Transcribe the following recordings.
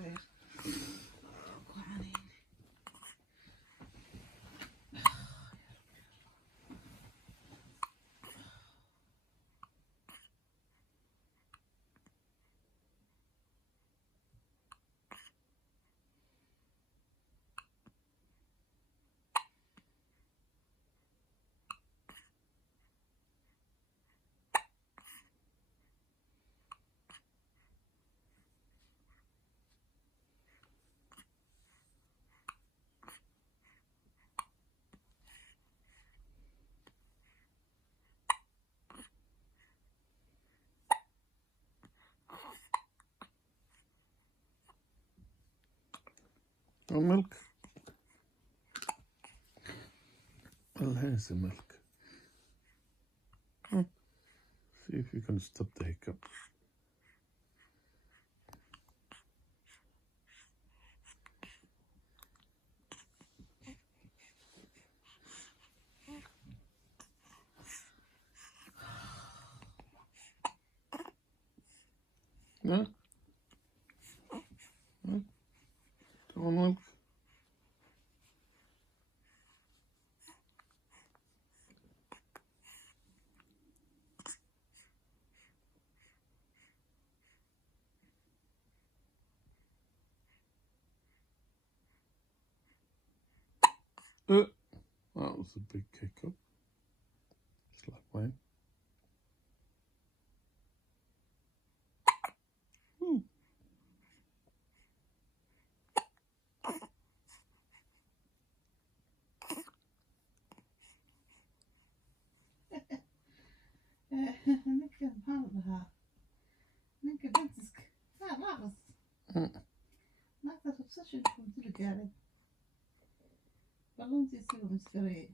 شوية جوعانين. No milk. Well, here's the milk. See if you can stop the hiccup. No? No? Come on, milk. That was a big hiccup. Just like mine. Ninka maxaa la dhahaa? Ninka dentiska laaqas naagtaas obsession dila gaaray ballantiisiba maskarayay.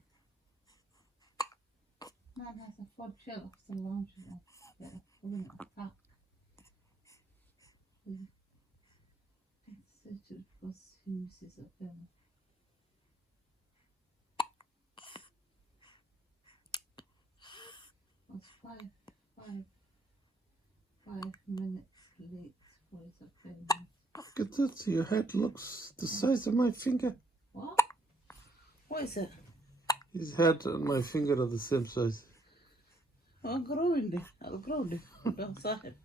Man has a fod shell of the lounge pulling it apart. Surgery because he uses a pen. Was 5 minutes late for his appointment. Look at that. Your head looks the size of my finger. What? What is it? His head and my finger are the same size. I'll grow in there. Outside.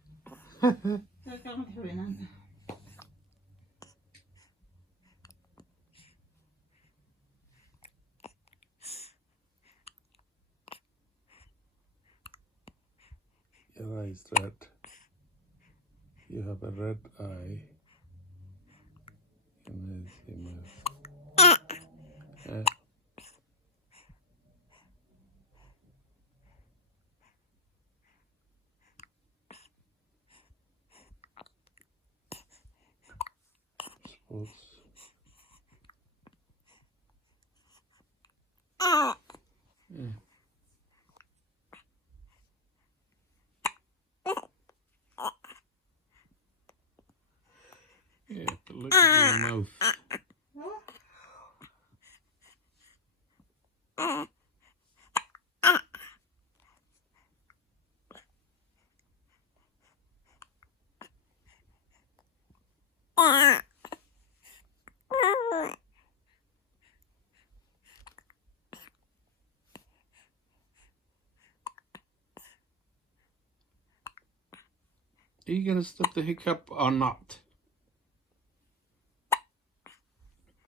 I can't hear it. Your eye is red. You have a red eye. Suppose. Yeah, but look at your mouth. Are you going to stop the hiccup or not?